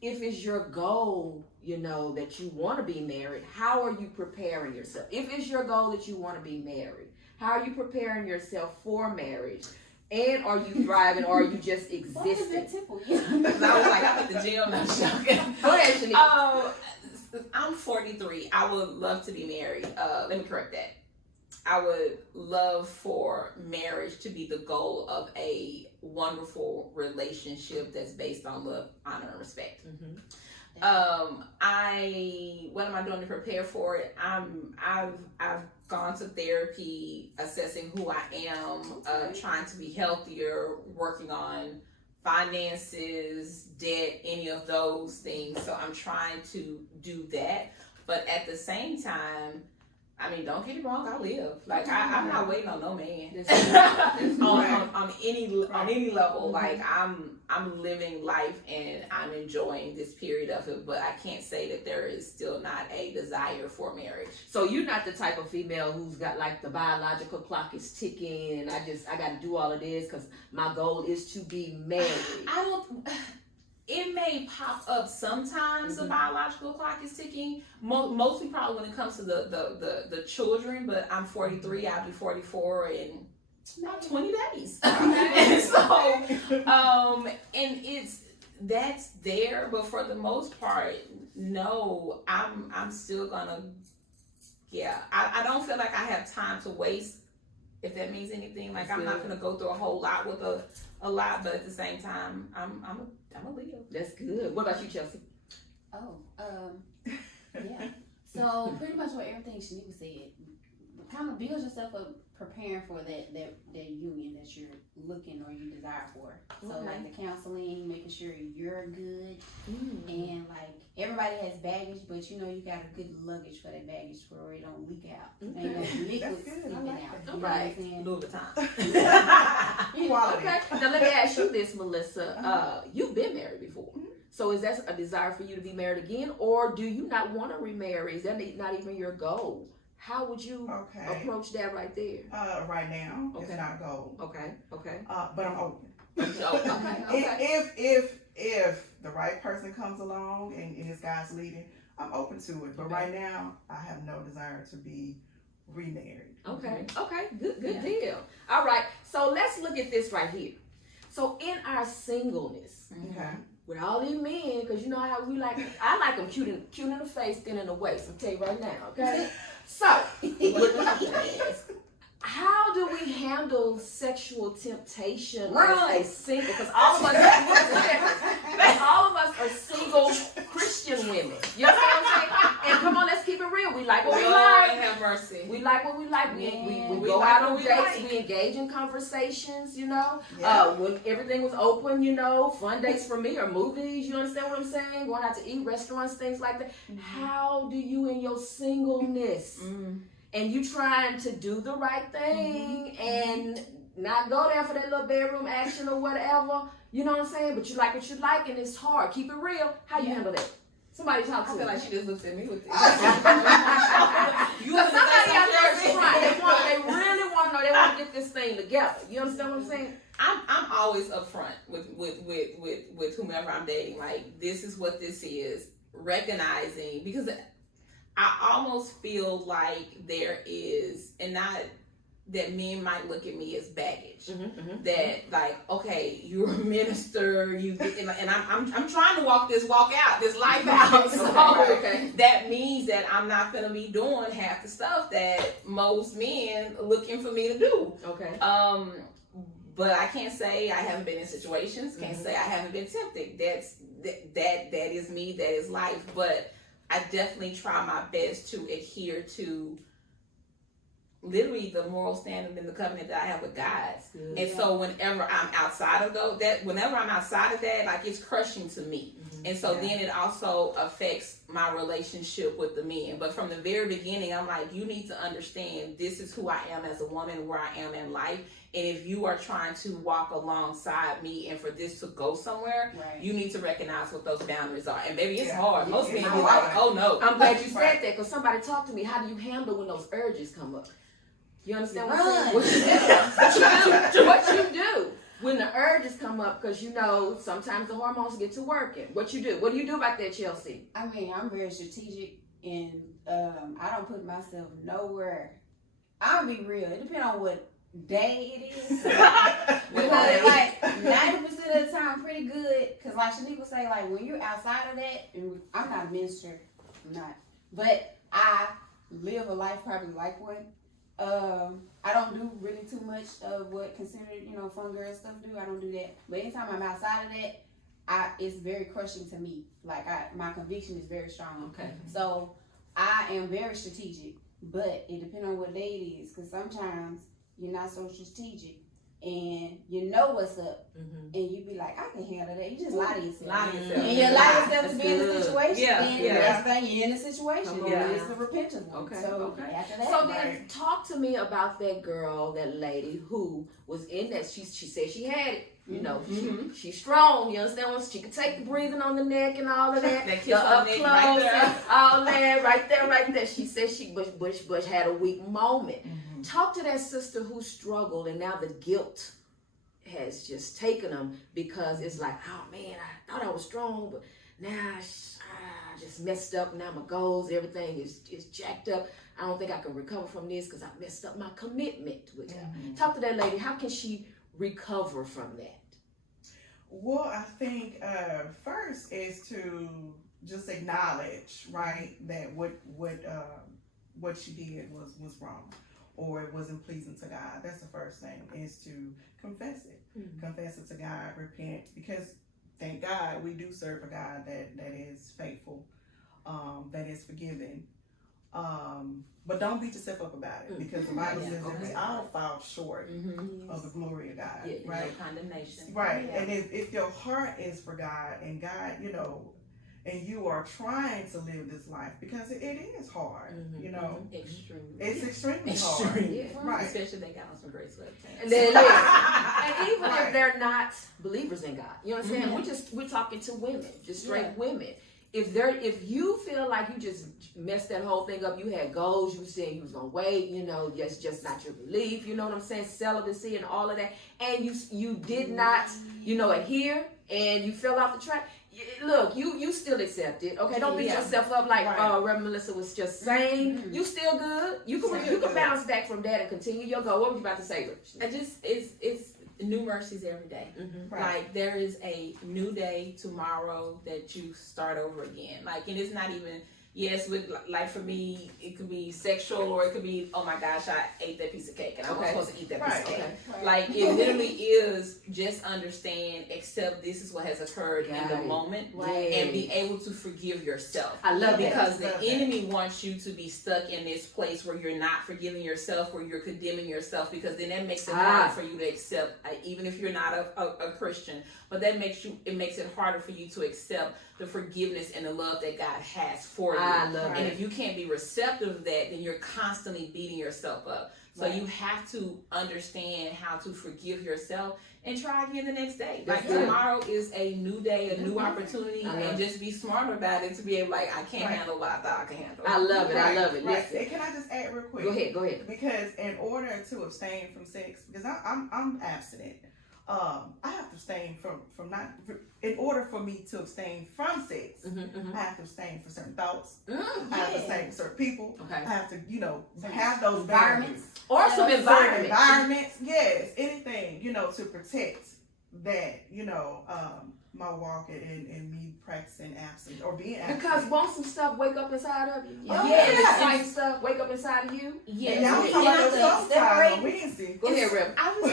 If it's your goal, that you want to be married, how are you preparing yourself? If it's your goal that you want to be married, how are you preparing yourself for marriage? And are you thriving, or are you just existing? Because I was like, I'm at the gym. I'm joking. Go ahead, Shanika. I'm 43. I would love to be married. Let me correct that. I would love for marriage to be the goal of a wonderful relationship that's based on love, honor, and respect. What am I doing to prepare for it? I've gone to therapy, assessing who I am, trying to be healthier, working on finances, debt, any of those things. So I'm trying to do that. But at the same time, don't get me wrong, I live. Like I'm not waiting on no man. on any level. Like I'm living life and I'm enjoying this period of it, but I can't say that there is still not a desire for marriage. So you're not the type of female who's got the biological clock is ticking and I got to do all of this because my goal is to be married. It may pop up sometimes. The biological clock is ticking. Mostly probably when it comes to the children. But I'm 43. I'll be 44 in about 20 days. And so, and that's there. But for the most part, no. I'm still gonna. Yeah, I don't feel like I have time to waste. If that means anything, I'm not gonna go through a whole lot with a lot, but at the same time, I'm a Leo. That's good. What about you, Chelsea? Yeah. So pretty much what everything Shanika said. Kind of build yourself up preparing for that union that you're looking or you desire for. So the counseling, making sure you're good, and everybody has baggage, but you got a good luggage for that baggage where it don't leak out. Ain't no liquids seeping out. Right. Louis Vuitton. Okay. Now let me ask you this, Melissa. You've been married before. So is that a desire for you to be married again, or do you not want to remarry? Is that not even your goal? How would you approach that right there? Right now, it's not a goal. Okay. But I'm open. Okay. If the right person comes along and this guy's leading, I'm open to it. But right now, I have no desire to be remarried. Okay. Good deal. All right. So let's look at this right here. So in our singleness, Okay. with all these men, because you know how we like, I like them cute in the face, thin in the waist. I'm tell you right now, okay? So, how do we handle sexual temptation as a single? Because all of us are single Christian women. You know what I'm saying? And come on, let's keep it real. We like what we like. Have mercy. We like what we like. We We go like out what on we dates. like. We engage in conversations. You know, Yeah. when everything was open. You know, fun dates for me are movies. You understand what I'm saying? Going out to eat, restaurants, things like that. How do you in your singleness and you trying to do the right thing and not go there for that little bedroom action or whatever? You know what I'm saying? But you like what you like and it's hard. Keep it real. How you handle that? Somebody talk to I me. feel like she just looked at me with this. You Because somebody out there is something, trying. They really want to know. They want to get this thing together. You understand what I'm saying? I'm always upfront with whomever I'm dating. Like, this is what this is. Recognizing, because I almost feel like there is, and not that men might look at me as baggage. That like, okay, you're a minister, you get, and I'm trying to walk this life out. So that means that I'm not gonna be doing half the stuff that most men are looking for me to do. Okay. But I can't say I haven't been in situations. Can't say I haven't been tempted. That is me. That is life. But I definitely try my best to adhere to literally the moral standard and the covenant that I have with God. And so whenever I'm outside of that, like, it's crushing to me. And so then it also affects my relationship with the men. But from the very beginning, I'm like, you need to understand this is who I am as a woman, where I am in life. And if you are trying to walk alongside me and for this to go somewhere, you need to recognize what those boundaries are. And baby, it's hard. Most men be like, oh no. I'm glad you said that, because somebody talked to me. How do you handle when those urges come up? You understand what I'm saying? What you do when the urges come up, because you know sometimes the hormones get to working. What you do? What do you do about that, Chelsea? I mean, I'm very strategic, and I don't put myself nowhere. I'll be real. It depends on what day it is. Because like 90% of the time, pretty good. Because like Shaniqua say, like when you're outside of that, and I'm not a minister, I'm not, but I live a life probably like one. I don't do really too much of what considered, fun girl stuff do. I don't do that. But anytime I'm outside of that, it's very crushing to me. Like my conviction is very strong. Okay. So I am very strategic, but it depends on what day it is. Because sometimes you're not so strategic, and you know what's up, and you be like, I can handle that. You just lie to yourself. And you lie to yourself to be in the situation. And the next thing you're in the situation. It's the repentant one. Okay. So after that, So then talk to me about that girl, that lady who was in that. She said she had it. You know, she's strong. You understand what? She could take the breathing on the neck and all of that. That The up close, right there. all that, right there. She said she Bush had a weak moment. Talk to that sister who struggled, and now the guilt has just taken them, because it's like, oh man, I thought I was strong, but now I just messed up. Now my goals, everything is jacked up. I don't think I can recover from this because I messed up my commitment with her. Talk to that lady. How can she recover from that? Well, I think first is to just acknowledge, right, that what she did was wrong, or it wasn't pleasing to God. That's the first thing, is to confess it. Confess it to God, repent, because thank God we do serve a God that is faithful, that is forgiving. But don't beat yourself up about it, because the Bible says that we all fall short of the glory of God, right? No condemnation. Right. And if your heart is for God, and God, and you are trying to live this life, because it is hard, Extremely. It's extremely hard. Yeah. Right. Especially they got on some great sweatpants. And then and even if they're not believers in God, you know what I'm saying? We're talking to women, just straight women. if you feel like you just messed that whole thing up, you had goals, you said you was gonna wait, you know, that's just not your belief, you know what I'm saying, celibacy and all of that, and you did not, you know, adhere, and you fell off the track. Look, you still accept it, okay? Don't beat yourself up like Reverend Melissa was just saying. You still good. You can bounce back from that and continue your goal. What were you about to say, Rich? It's new mercies every day. Like there is a new day tomorrow that you start over again. Like, and it's not even. Yes, with like for me, it could be sexual, or it could be, oh my gosh, I ate that piece of cake and I wasn't supposed to eat that piece of cake. Like it literally is just understand, accept this is what has occurred in the moment, and be able to forgive yourself. I love it because the enemy wants you to be stuck in this place where you're not forgiving yourself, where you're condemning yourself, because then that makes it hard for you to accept, even if you're not a Christian. But that makes it harder for you to accept the forgiveness and the love that God has for you. And if you can't be receptive of that, then you're constantly beating yourself up. So you have to understand how to forgive yourself and try again the next day. Like tomorrow is a new day, a new opportunity, and just be smart about it to be able, like, I can't handle what I thought I could handle. I love it. I love it. Listen. And can I just add real quick? Go ahead. Because in order to abstain from sex, because I'm abstinent. I have to abstain from not. In order for me to abstain from sex, I have to abstain from certain thoughts. I have to abstain from certain people. I have to, have those environments or some environments. Yes, anything, to protect that, my walk and me practicing abstinence or being abstinent. Because won't some stuff wake up inside of you? Some stuff wake up inside of you? Yes. Now I'm talking about those on Wednesday. Go ahead, Reb. I would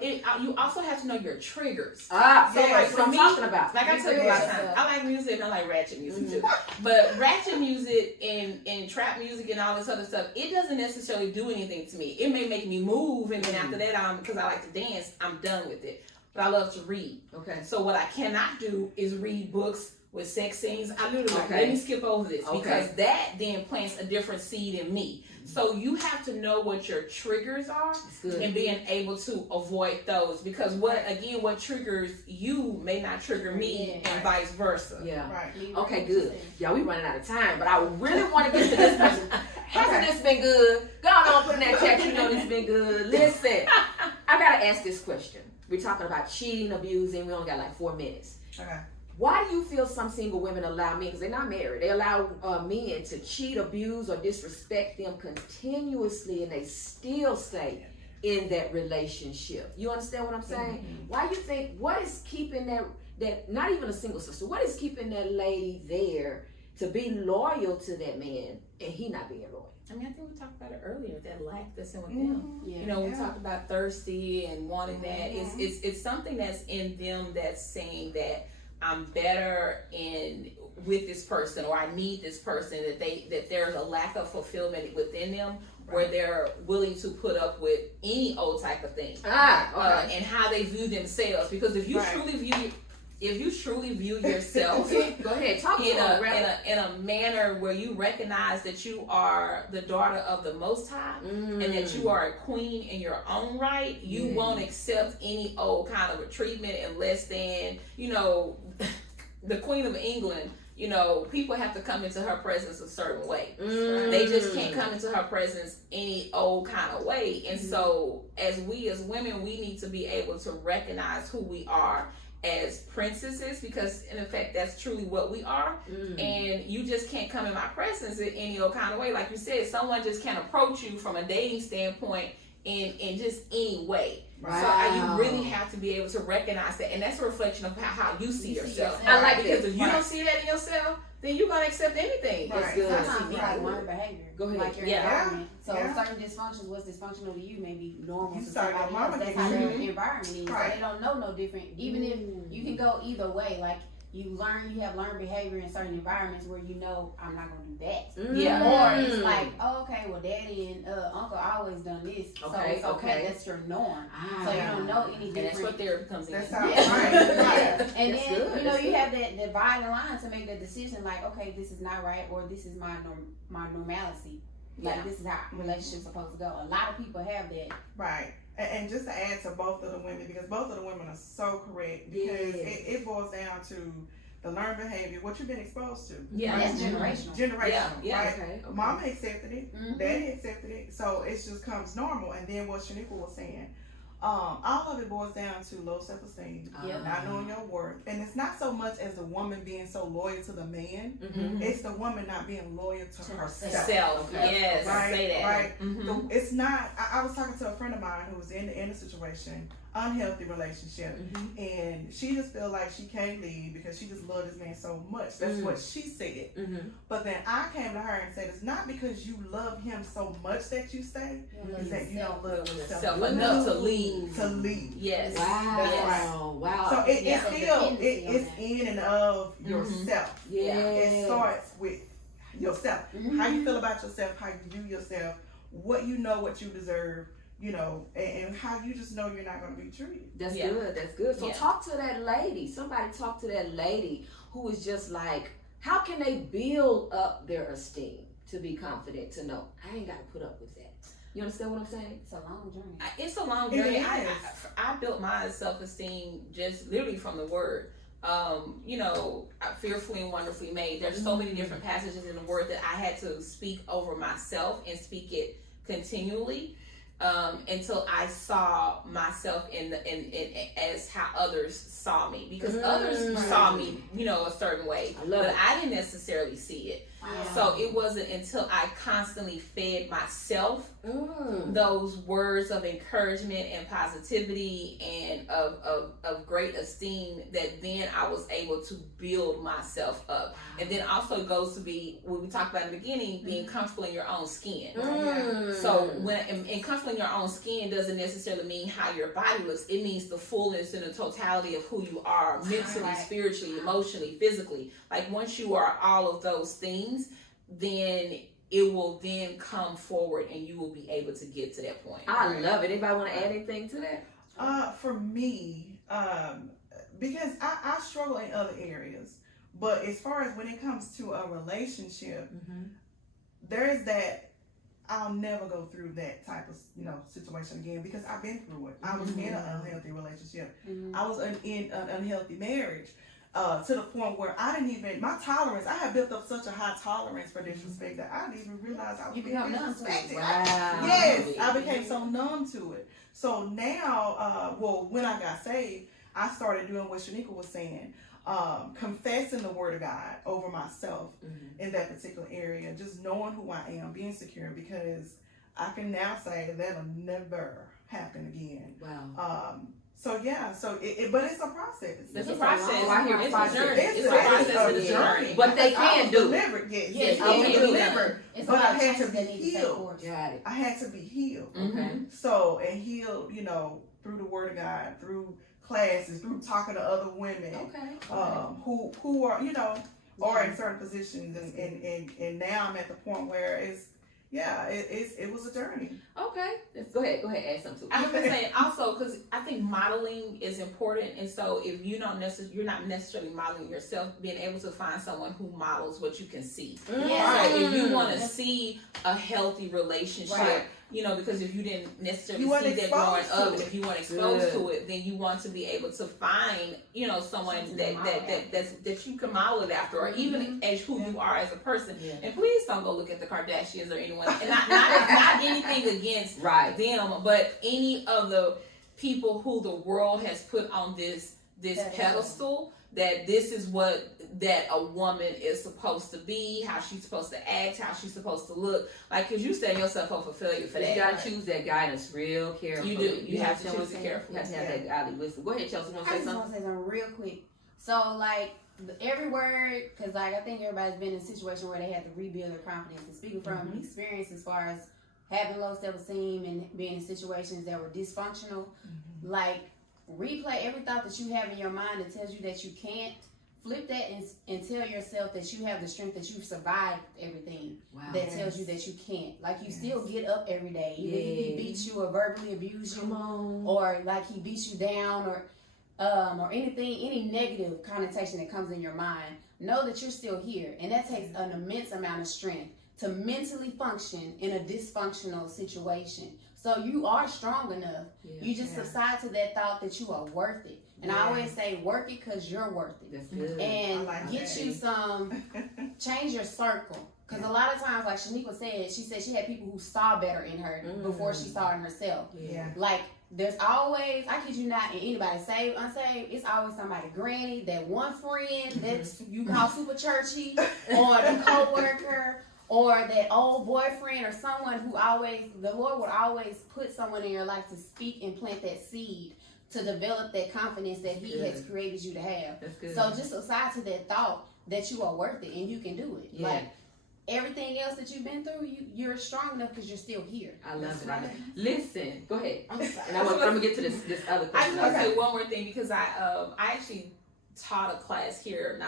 say, you also have to know your triggers. So like for me, talking about. Like I tell you last time, I like music and I like ratchet music too. But ratchet music and trap music and all this other stuff, it doesn't necessarily do anything to me. It may make me move, and then after that, because I like to dance, I'm done with it. But I love to read. Okay. So what I cannot do is read books with sex scenes. I literally let me skip over this because that then plants a different seed in me. So you have to know what your triggers are and being able to avoid those, because what triggers you may not trigger me and vice versa. Yeah. Right. Okay, good. Y'all, we running out of time, but I really want to get to this person. Hasn't this been good? Go on, put in that chat. You know this been good. Listen, I gotta ask this question. We're talking about cheating, abusing. We only got like 4 minutes. Okay. Why do you feel some single women allow men, because they're not married, they allow men to cheat, abuse, or disrespect them continuously, and they still stay in that relationship? You understand what I'm saying? Why do you think, what is keeping that not even a single sister, what is keeping that lady there to be loyal to that man and he not being loyal? I mean, I think we talked about it earlier, that lack that's in with them. Yeah. We talked about thirsty and wanting that. It's something that's in them that's saying that I'm better with this person, or I need this person, that there's a lack of fulfillment within them where they're willing to put up with any old type of thing. And how they view themselves. Because if you truly view yourself go ahead, talk in a manner where you recognize that you are the daughter of the Most High and that you are a queen in your own right, you won't accept any old kind of a treatment unless then, the Queen of England, people have to come into her presence a certain way. They just can't come into her presence any old kind of way. And so as women, we need to be able to recognize who we are as princesses, because in effect that's truly what we are. And you just can't come in my presence in any old kind of way. Like you said, someone just can't approach you from a dating standpoint in just any way. So you really have to be able to recognize that, and that's a reflection of how you see yourself. I like because if you don't see that in yourself, then you're gonna accept anything. That's good. Sometimes you like learned behavior. Go ahead. Like your environment. So certain dysfunctions, what's dysfunctional to you may be normal to somebody else. That's how their environment is. So they don't know no different. Even if you can go either way, like you have learned behavior in certain environments where I'm not gonna do that. Or it's like, okay, well, daddy and uncle always done this, so it's okay. That's your norm. So you don't know any different. And that's what therapy comes in. That's right. And then you have that dividing line to make the decision, like, okay, this is not right, or this is my normalcy. Like this is how relationships are supposed to go. A lot of people have that. Right. And just to add to both of the women, because both of the women are so correct, because it boils down to the learned behavior, what you've been exposed to. Yeah. That's generational. Generational, Yeah, right? okay. Mama accepted it, Mhm. daddy accepted it, so it just comes normal. And then what Shaniqua was saying, all of it boils down to low self-esteem, Yep. not knowing your worth. And it's not so much as the woman being so loyal to the man, Mhm. it's the woman not being loyal to herself. Self. Okay. Yes. Right, Say that. right. Mhm. It's not. I was talking to a friend of mine who was in a situation, unhealthy relationship, Mhm. and she just feel like she can't leave because she just loved this man so much. That's what she said. Mhm. But then I came to her and said, it's not because you love him so much that you stay, it's that you don't love yourself Self enough to leave. to leave. Yes. Wow. That's Wow. So it's Yeah. still Dependency on it's that. in and of yourself. Yeah. It starts with yourself. Mhm. How you feel about yourself, how you view yourself, what you know, what you deserve, you know, and how you just know you're not going to be treated. That's Yeah. good. That's good. So Yeah. talk to that lady. Somebody talk to that lady who is just like, how can they build up their esteem to be confident to know I ain't got to put up with that. You understand what I'm saying? It's a long journey. It's a long It journey. is. I built my self-esteem just literally from the word. You know, fearfully and wonderfully made. There's so many different passages in the word that I had to speak over myself and speak it continually until I saw myself in as how others saw me, because others saw me, you know, a certain way, I love but it. I didn't necessarily see it. Wow. So it wasn't until I constantly fed myself those words of encouragement and positivity and of great esteem that then I was able to build myself up. And then also goes to be what we talked about in the beginning, being comfortable in your own skin. So when and comfortable in your own skin doesn't necessarily mean how your body looks. It means the fullness and the totality of who you are mentally, Right. spiritually, emotionally, physically. Like once you are all of those things, then it will then come forward and you will be able to get to that point. I love it. Anybody want to add anything to that? For me, because I struggle in other areas, but as far as when it comes to a relationship, there is that I'll never go through that type of situation again because I've been through it. I was in an unhealthy relationship. I was in an unhealthy marriage. To the point where I didn't even, my tolerance, I had built up such a high tolerance for disrespect that I didn't even realize I was You being become numb to it. disrespected. Wow. Yes, I became so numb to it. So now, when I got saved, I started doing what Shaniqua was saying, confessing the word of God over myself in that particular area, just knowing who I am, being secure, because I can now say that'll never happen again. Wow. So but it's a process. It's a It's a process. long- I hear It's a process. journey. It's a It's process. a It's a journey. But they Because I can was do it. delivered. Yes, Yes, I was it can be delivered. It's a But lot I of had to changes that be need to take healed. course. Got it. I had to be healed. Okay. So, and healed, through the word of God, through classes, through talking to other women, Okay. who are, are in certain positions, and now I'm at the point where it was a journey. Okay. Go ahead. Add something. I was gonna say also because I think modeling is important, and so if you're not necessarily modeling yourself, being able to find someone who models what you can see. Yeah. So if you want to see a healthy relationship, Right. because if you didn't necessarily You weren't see that growing exposed up, to and it. if you weren't exposed Good. to it, then you want to be able to find, someone Something that to model that you can model it after, or even as who you are as a person. Yeah. And please don't go look at the Kardashians or anyone, and not anything against Right. them, but any of the people who the world has put on this pedestal, that this is that a woman is supposed to be, how she's supposed to act, how she's supposed to look. Like, because you set yourself up for failure for You that. gotta choose that guidance real carefully. You do. You have to understand choose what I'm it saying? carefully. You have to have that godly wisdom. Go ahead, Chelsea. Want to I say just something? want to say something real quick. So, like, every word, because, like, I think everybody's been in a situation where they had to rebuild their confidence. And speaking from experience as far as having low self-esteem and being in situations that were dysfunctional, like, replay every thought that you have in your mind that tells you that you can't. Flip that and tell yourself that you have the strength, that you've survived everything that tells you that you can't. Like, you still get up every day. Even if he beats you or verbally abuse you, Come on. or like he beats you down, or anything, any negative connotation that comes in your mind, know that you're still here. And that takes an immense amount of strength to mentally function in a dysfunctional situation. So you are strong enough. You just subside to that thought that you are worth it. And I always say, work it because you're worth it. That's good. And I like get that. you some, change your circle. Because a lot of times, like Shaniqua said, she said she had people who saw better in her before she saw in herself. Yeah. Like, there's always, I kid you not, and anybody saved, unsaved, it's always somebody granny, that one friend that you call super churchy, or the co-worker, or that old boyfriend, or someone who always, the Lord would always put someone in your life to speak and plant that seed to develop that confidence that He has created you to have. That's good. So just aside to that thought that you are worth it and you can do it. Yeah. Like, everything else that you've been through, you're strong enough because you're still here. I love it. I love it. Listen, go ahead. I'm sorry. And I'm gonna get to this other I question. just want to say one more thing because I actually taught a class here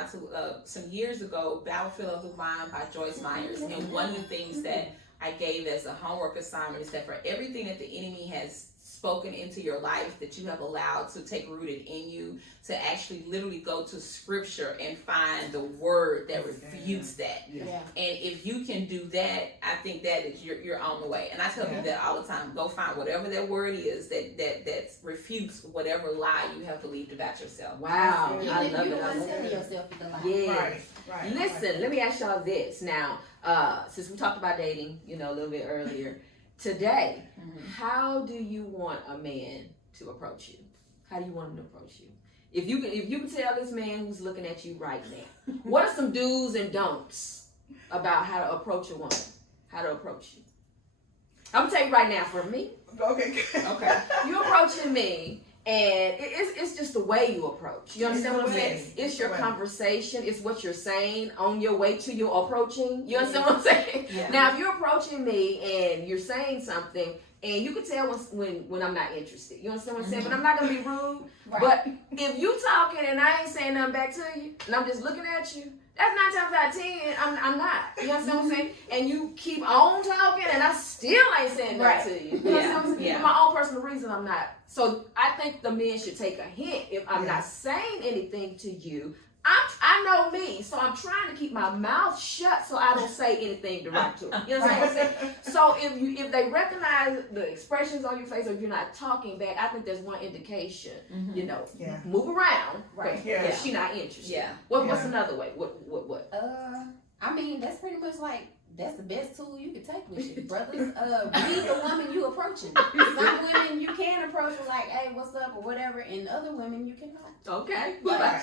some years ago, Battlefield of the Mind by Joyce Myers, and one of the things that I gave as a homework assignment is that for everything that the enemy has spoken into your life that you have allowed to take rooted in you, to actually literally go to scripture and find the word that refutes that. Yeah. And if you can do that, I think that is you're on the way. And I tell people that all the time. Go find whatever that word is that refutes whatever lie you have believed about yourself. Wow, Even I if love you it. I want love to tell it. yourself it's a lie. Yes. Right. Listen, let me ask y'all this. Now, since we talked about dating, a little bit earlier, today, how do you want a man to approach you? How do you want him to approach you? If you can tell this man who's looking at you right now, what are some do's and don'ts about how to approach a woman? How to approach you? I'm gonna tell you right now. For me, Okay. okay, you approaching me. And it's just the way you approach. You understand what I'm saying? It's your conversation. It's what you're saying on your way to your approaching. You understand what I'm saying? Yeah. Now, if you're approaching me and you're saying something, and you can tell when I'm not interested. You understand what I'm saying? But I'm not going to be rude. Right. But if you talking and I ain't saying nothing back to you, and I'm just looking at you, that's 9 times out of 10, I'm not. You understand what I'm saying? And you keep on talking, and I still ain't saying nothing to you. You understand what I'm saying? Yeah. For my own personal reason, I'm not. So I think the men should take a hint. If I'm not saying anything to you, I know me, so I'm trying to keep my mouth shut so I don't say anything direct to them. You understand what I'm saying? So if they recognize the expressions on your face or you're not talking back, I think there's one indication. Move around. Right. Yeah. She not interested. Yeah. What's another way? What? I mean, that's pretty much like, that's the best tool you can take with you, brothers. Be the woman you approaching. Some women you can approach with like, hey, what's up, or whatever, and other women you cannot. Okay. Yeah.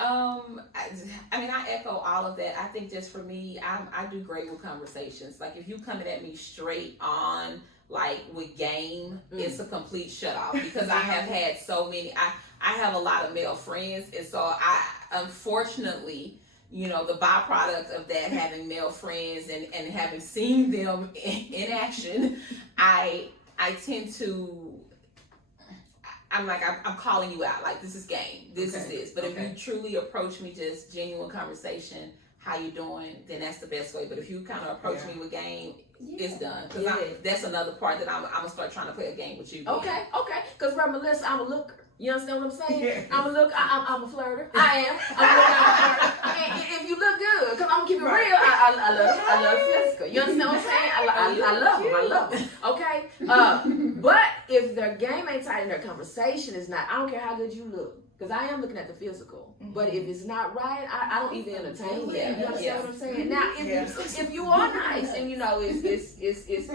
I mean, I echo all of that. I think just for me, I do great with conversations. Like if you coming at me straight on, like with game, it's a complete shut off because I have had so many. I have a lot of male friends, and so I unfortunately, the byproduct of that, having male friends and having seen them in action, I tend to. I'm like, I'm calling you out. Like, this is game. This is this. But if you truly approach me, just genuine conversation, how you doing, then that's the best way. But if you kind of approach me with game, it's done. Because that's another part that I'm going to start trying to play a game with you. Okay. Because for Melissa, I'm a looker. You understand what I'm saying? Yeah. I'm a look. I'm a flirter. I am. I'm a flirter. And if you look good, because I'm gonna keep it real, I love physical. You understand what I'm saying? I love them. I love them. Okay. But if their game ain't tight and their conversation is not, I don't care how good you look. Because I am looking at the physical, but if it's not right, I don't even entertain that. You understand what I'm saying? Now, if you are nice and it's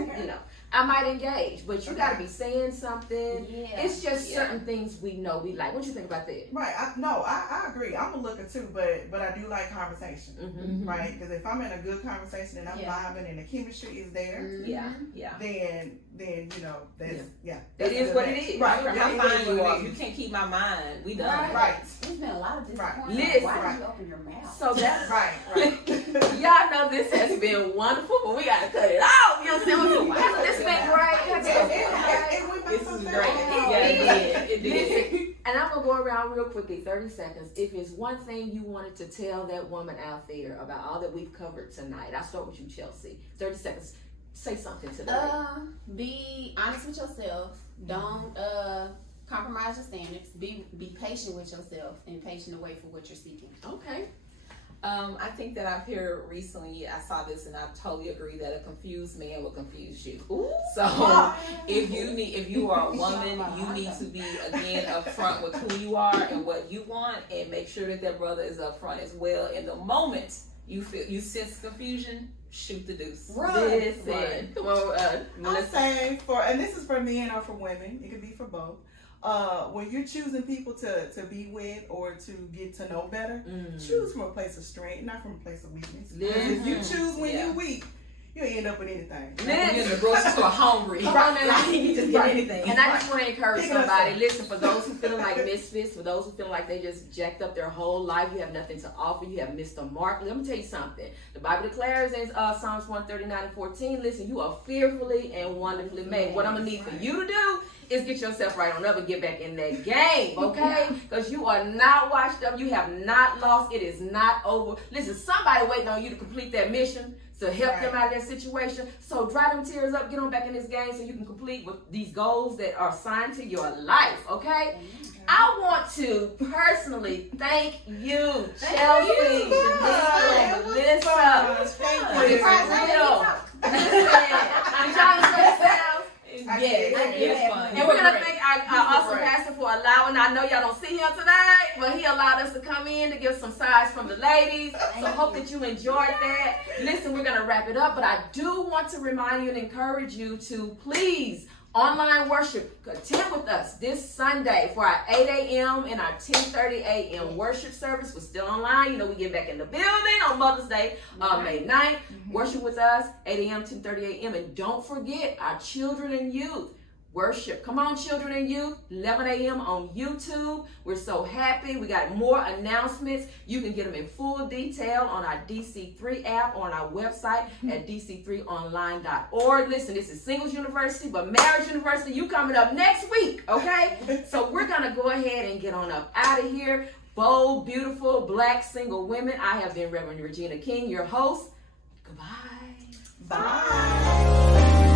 I might engage, but you got to be saying something. Yeah. It's just certain things we know we like. What you think about that? Right. I agree. I'm a looker too, but I do like conversation. Mm-hmm. Right? Because if I'm in a good conversation and I'm vibing and the chemistry is there, then that's It is what it is. Right. Right. How It fine is you what are. it You is. can't keep my mind. We done. Right. There's been a lot of disappointment. Listen. Why did you open your mouth? So that's Right. y'all know this has been wonderful, but we gotta cut it off. You understand what I'm saying? This been great. This is great. Yeah, it did. And I'm gonna go around real quickly, 30 seconds. If it's one thing you wanted to tell that woman out there about all that we've covered tonight, I'll start with you, Chelsea. 30 seconds. Say something to them. Be honest with yourself. Don't compromise your standards. Be patient with yourself and patient to wait for what you're seeking. Okay. I think that I've heard recently, I saw this and I totally agree that a confused man will confuse you. Ooh. So if you are a woman, you need to be again upfront with who you are and what you want, and make sure that brother is upfront as well. In the moment you sense confusion, shoot the deuce. Listen. Come on, I Melissa. say and this is for men or for women, it could be for both. When you're choosing people to be with or to get to know better, choose from a place of strength, not from a place of weakness. If you choose when you're weak, you'll end up with anything. You're in the grocery store hungry. You just get anything. And I just want to encourage somebody. Listen, for those who feeling like misfits, for those who feel like they just jacked up their whole life, you have nothing to offer, you have missed a mark. Let me tell you something. The Bible declares in Psalms 139:14, listen, you are fearfully and wonderfully made. What I'm going to need for you to do is get yourself right on up and get back in that game, okay? Because you are not washed up. You have not lost. It is not over. Listen, somebody waiting on you to complete that mission to help them out of that situation. So dry them tears up. Get on back in this game so you can complete with these goals that are assigned to your life, okay? I want to personally thank you, Chelsea, Shaniqua, Melissa. Thank you. I'm trying to say yourselves. Yes, fun. And we're going to thank our awesome pastor for allowing, I know y'all don't see him tonight, but he allowed us to come in to give some sides from the ladies. So I hope that you enjoyed that. Listen, we're going to wrap it up, but I do want to remind you and encourage you to please online worship, attend with us this Sunday for our 8 a.m. and our 10:30 a.m. worship service. We're still online. You know, we get back in the building on Mother's Day, May 9th. Worship with us, 8 a.m., 10:30 a.m. And don't forget our children and youth worship. Come on, children and youth, 11 a.m. on YouTube. We're so happy. We got more announcements. You can get them in full detail on our DC3 app, on our website at dc3online.org. Listen, this is Singles University, but Marriage University, you coming up next week, okay? So we're going to go ahead and get on up out of here. Bold, beautiful, black, single women. I have been Reverend Regina King, your host. Goodbye. Bye.